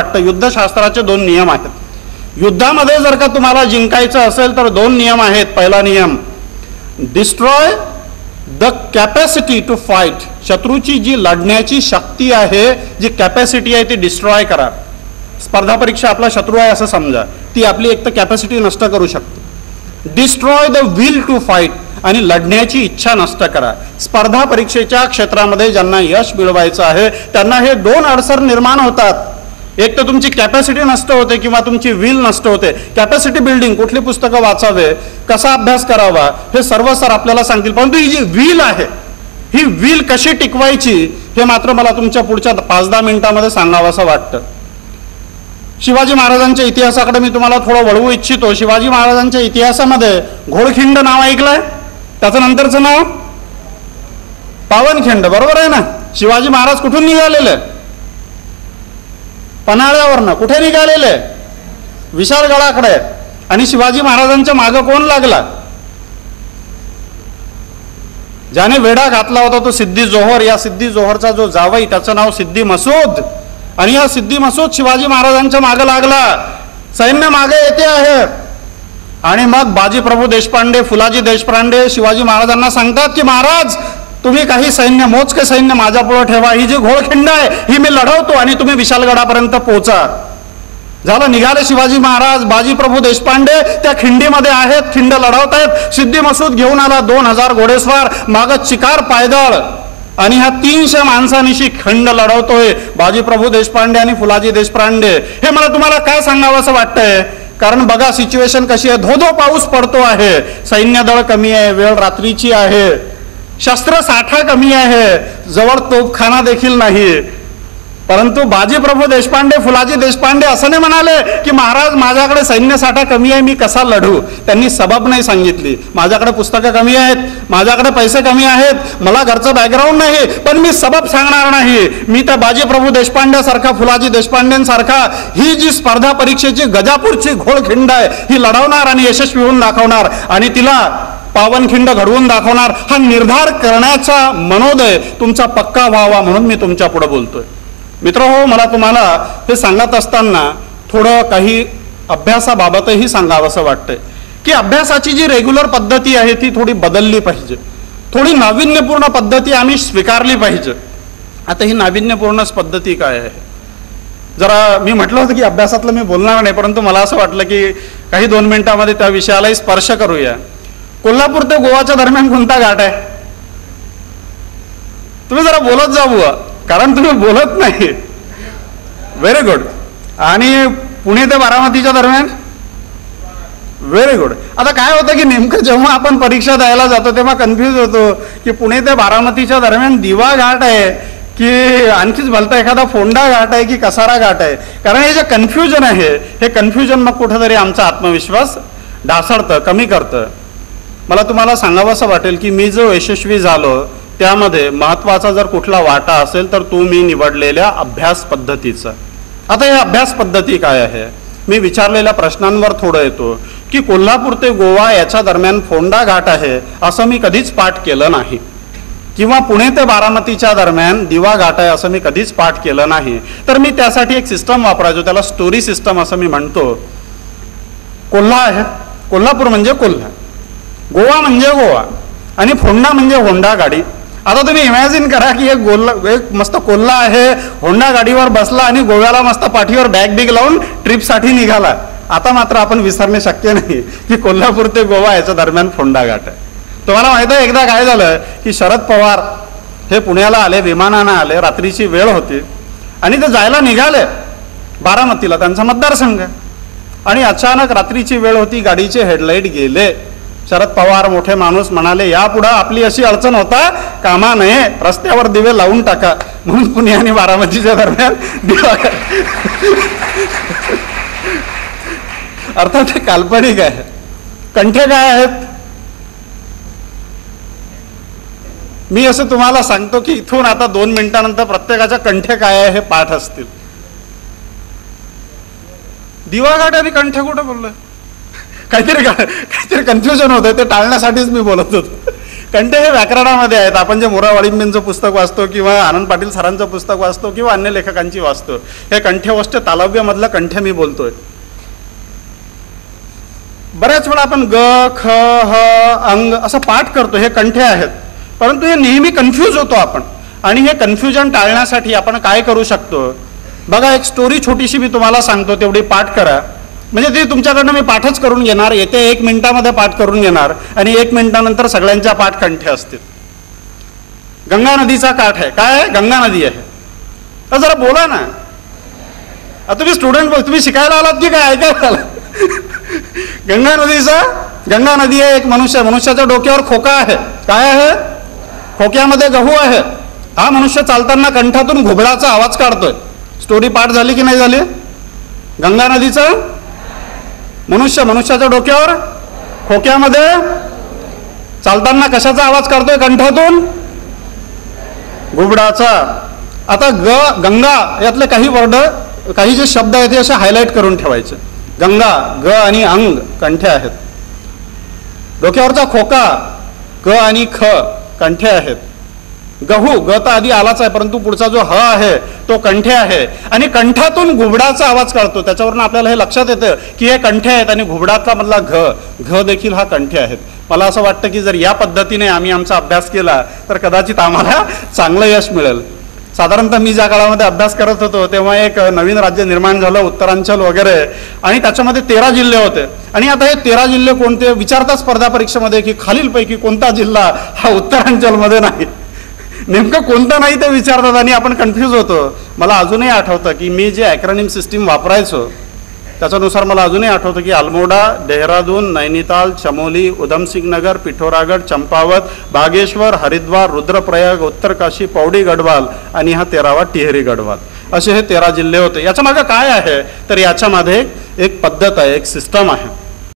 वाटतं. युद्धशास्त्राचे 2 नियम आहेत. युद्धामध्ये जर का तुम्हाला जिंकायचं असेल तर 2 नियम आहेत. पहिला नियम, destroy the capacity to fight. शत्रूची जी लढण्याची शक्ती आहे, जी कॅपॅसिटी आहे ती डिस्ट्रॉय करा. स्पर्धा परीक्षा आपला शत्रू आहे असं समजा, ती आपली एक तर कॅपॅसिटी नष्ट करू शकते. Destroy the will to fight, आणि लढण्याची इच्छा नष्ट करा. स्पर्धा परीक्षेच्या क्षेत्रामध्ये ज्यांना यश मिळवायचं आहे त्यांना हे 2 अडसर निर्माण होतात. एक तर तुमची कॅपॅसिटी नष्ट होते किंवा तुमची विल नष्ट होते. कॅपॅसिटी बिल्डिंग, कुठली पुस्तकं वाचावे, कसा अभ्यास करावा, हे सर्व सर आपल्याला सांगतील. परंतु ही जी विल आहे, ही विल कशी टिकवायची हे मात्र मला तुमच्या पुढच्या 5-10 मिनिटांमध्ये सांगावं असं वाटतं. शिवाजी महाराजांच्या इतिहासाकडे मी तुम्हाला थोडं वळवू इच्छितो. शिवाजी महाराजांच्या इतिहासामध्ये घोडखिंड नाव ऐकलंय, त्याचं नंतरचं नाव पावनखिंड, बरोबर आहे ना. शिवाजी महाराज कुठून निघालेले? पन्हाळ्यावरनं. कुठे निघालेले? विशाळगडाकडे. आणि शिवाजी महाराजांच्या मागं कोण लागला? ज्याने वेढा घातला होता तो सिद्धी जोहर. या सिद्धी जोहरचा जो जावई त्याचं नाव सिद्धी मसूद. आणि हा सिद्धी मसूद शिवाजी महाराजांच्या मागे लागला. सैन्य मागे येते आहे. आणि मग बाजीप्रभू देशपांडे, फुलाजी देशपांडे शिवाजी महाराजांना सांगतात की महाराज, तुम्ही काही सैन्य, मोजके सैन्य माझ्या पुढे ठेवा. ही जी घोडखिंड आहे ही मी लढवतो आणि तुम्ही विशाळगडापर्यंत पोहोचा. झालं, निघाले शिवाजी महाराज. बाजीप्रभू देशपांडे त्या खिंडीमध्ये आहेत, खिंड लढवत आहेत. सिद्धी मसूद घेऊन आला 2000 घोडेस्वार, मागं चिकार पायदळ. आणि ह्या 300 माणसांनीशी खिंड लढवतोय बाजीप्रभू देशपांडे आणि फुलाजी देशपांडे. हे मला तुम्हाला काय सांगावं असं वाटतंय? कारण बघा सिच्युएशन कशी आहे. धोधो पाऊस पडतो आहे, सैन्यदळ कमी आहे, वेळ रात्रीची आहे, शस्त्र साठा कमी आहे, जवळ तोफखाना देखील नाही. परंतु बाजीप्रभू देशपांडे, फुलाजी देशपांडे असं नाही म्हणाले की महाराज माझ्याकडे सैन्य साठा कमी आहे, मी कसा लढू. त्यांनी सबब नाही सांगितली. माझ्याकडे पुस्तकं कमी आहेत, माझ्याकडे पैसे कमी आहेत, मला घरचं बॅकग्राऊंड नाही, पण मी सबब सांगणार नाही. मी त्या बाजीप्रभू देशपांड्यासारखा, फुलाजी देशपांडेंसारखा ही जी स्पर्धा परीक्षेची गजापूरची घोडखिंड आहे ही लढवणार आणि यशस्वी होऊन दाखवणार आणि तिला पावनखिंड घडवून दाखवणार. हा निर्धार करण्याचा मनोदय तुमचा पक्का व्हावा म्हणून मी तुमच्या पुढे बोलतोय. मित्रहो, मला तुम्हाला हे सांगत असताना थोडं काही अभ्यासाबाबतही सांगावं असं वाटतंय की अभ्यासाची जी रेग्युलर पद्धती आहे ती थोडी बदलली पाहिजे. थोडी नाविन्यपूर्ण पद्धती आम्ही स्वीकारली पाहिजे. आता ही नाविन्यपूर्ण पद्धती काय आहे? जरा मी म्हटलं होतं की अभ्यासातलं मी बोलणार नाही, परंतु मला असं वाटलं की काही 2 मिनिटांमध्ये त्या विषयालाही स्पर्श करूया. कोल्हापूर ते गोवाच्या दरम्यान कोणता घाट आहे? तुम्ही जरा बोलत जा बुवा, कारण तुम्ही बोलत नाही. Very good. आणि पुणे ते बारामतीच्या दरम्यान? Very good. आता काय होतं की नेमकं जेव्हा आपण परीक्षा द्यायला जातो तेव्हा कन्फ्यूज होतो की पुणे ते बारामतीच्या दरम्यान दिवा घाट आहे की आणखीच भलता एखादा फोंडा घाट आहे की कसारा घाट आहे. कारण हे जे कन्फ्युजन आहे हे कन्फ्युजन मग कुठेतरी आमचा आत्मविश्वास ढासळतं, कमी करतं. मला तुम्हाला सांगावं असं वाटेल की मी जो यशस्वी झालो त्यामध्ये महत्वाचा जर कुठला वाटा असेल तर तो मी निवडलेल्या अभ्यास पद्धतीचा. आता हे अभ्यास पद्धती काय आहे? मी विचारलेल्या प्रश्नांवर थोडं येतो की कोल्हापूर ते गोवा याच्या दरम्यान फोंडा घाट आहे असं मी कधीच पाठ केलं नाही, किंवा पुणे ते बारामतीच्या दरम्यान दिवा घाट आहे असं मी कधीच पाठ केलं नाही. तर मी त्यासाठी एक सिस्टम वापरायचो, त्याला स्टोरी सिस्टम असं मी म्हणतो. कोल्हा आहे, कोल्हापूर म्हणजे कोल्हा, गोवा म्हणजे गोवा आणि फोंडा म्हणजे होंडा गाडी. आता तुम्ही इमॅजिन करा की एक मस्त कोल्हा आहे, होंडा गाडीवर बसला आणि गोव्याला मस्त पाठीवर बॅग बिग लावून ट्रिपसाठी निघाला. आता मात्र आपण विसरणे शक्य नाही की कोल्हापूर ते गोवा याच्या दरम्यान फोंडा घाट आहे. तुम्हाला माहित आहे एकदा काय झालं की शरद पवार हे पुण्याला आले, विमानानं आले, रात्रीची वेळ होती आणि ते जायला निघाले बारामतीला, त्यांचा मतदारसंघ. आणि अचानक रात्रीची वेळ होती, गाडीचे हेडलाईट गेले. शरद पवार मोठे माणूस म्हणाले, यापुढे आपली अशी अडचण होता कामा नये, रस्त्यावर दिवे लावून टाका. म्हणून पुणे आणि बारामतीच्या दरम्यान दिवा. अर्थात ते काल्पनिक आहे. कंठे काय आहेत? मी असं तुम्हाला सांगतो की इथून आता 2 मिनिटांनंतर प्रत्येकाच्या कंठे काय आहे हे पाठ असतील. दिवाघाट आणि कंठे कुठे बोललोय? काहीतरी कन्फ्युजन होतं, ते टाळण्यासाठीच मी बोलत होतो. कंठे हे व्याकरणामध्ये आहेत. आपण जे मोरा वाळिंबेंचं पुस्तक वाचतो किंवा आनंद पाटील सरांचं पुस्तक वाचतो किंवा अन्य लेखकांची वाचतो, हे कंठ्यवष्ट तालव्यामधलं कंठ्य मी बोलतोय. बऱ्याच वेळा आपण ग ख ह अंग असं पाठ करतो, हे कंठे आहेत, परंतु हे नेहमी कन्फ्यूज होतो आपण. आणि हे कन्फ्युजन टाळण्यासाठी आपण काय करू शकतो? बघा, एक स्टोरी छोटीशी मी तुम्हाला सांगतो, तेवढी पाठ करा. म्हणजे ती तुमच्याकडनं मी पाठच करून घेणार, येते 1 मिनिटामध्ये पाठ करून घेणार आणि 1 मिनिटानंतर सगळ्यांच्या पाठ कंठे असतील. गंगा नदीचा काठ आहे. काय आहे? गंगा नदी आहे. तर जरा बोला ना. तुम्ही स्टुडंट, तुम्ही शिकायला आलात की काय ऐकायला आलात? गंगा नदी आहे. एक मनुष्याच्या डोक्यावर खोका आहे. काय आहे? खोक्यामध्ये गहू आहे. हा मनुष्य चालताना कंठातून घुबडाचा आवाज काढतोय. स्टोरी पाठ झाली की नाही झाली? गंगा नदीचा मनुष्याच्या डोक्यावर खोक्यामध्ये चालताना कशाचा आवाज काढतोय? कंठातून घुबडाचा. आता गंगा यातले काही वर्ड, काही जे शब्द आहेत ते असे हायलाइट करून ठेवायचे. गंगा, ग आणि अंग कंठे आहेत. डोक्यावरचा खोका ग आणि ख कंठे आहेत. गहू, ग तर आधी आलाच आहे, परंतु पुढचा जो ह आहे तो कंठे आहे. आणि कंठातून घुबडाचा आवाज काढतो. त्याच्यावरून आपल्याला हे लक्षात येतं की हे कंठे आहेत. आणि घुबडातला मधला घ देखील हा कंठे आहेत. मला असं वाटतं की जर या पद्धतीने आम्ही आमचा अभ्यास केला तर कदाचित आम्हाला चांगलं यश मिळेल. साधारणतः मी ज्या काळामध्ये अभ्यास करत होतो तेव्हा एक नवीन राज्य निर्माण झालं, उत्तरांचल वगैरे, आणि त्याच्यामध्ये 13 जिल्हे होते. आणि आता हे 13 जिल्हे कोणते विचारतात स्पर्धा परीक्षेमध्ये की खालीलपैकी कोणता जिल्हा हा उत्तरांचलमध्ये नाही. नेमकं कोणतं नाही ते विचारतात आणि आपण कन्फ्यूज होतो. मला अजूनही आठवतं की मी जे ॲक्रॉनिम सिस्टीम वापरायचो त्याच्यानुसार मला अजूनही आठवतं की अल्मोडा, डेहराडून, नैनिताल, चमोली, उधमसिंग नगर, पिठोरागड, चंपावत, बागेश्वर, हरिद्वार, रुद्रप्रयाग, उत्तरकाशी, पौडी गढवाल आणि हा 13वा टिहरी गढवाल, असे हे 13 जिल्हे होते. याच्या मागे काय आहे तर याच्यामध्ये एक पद्धत आहे, एक सिस्टम आहे.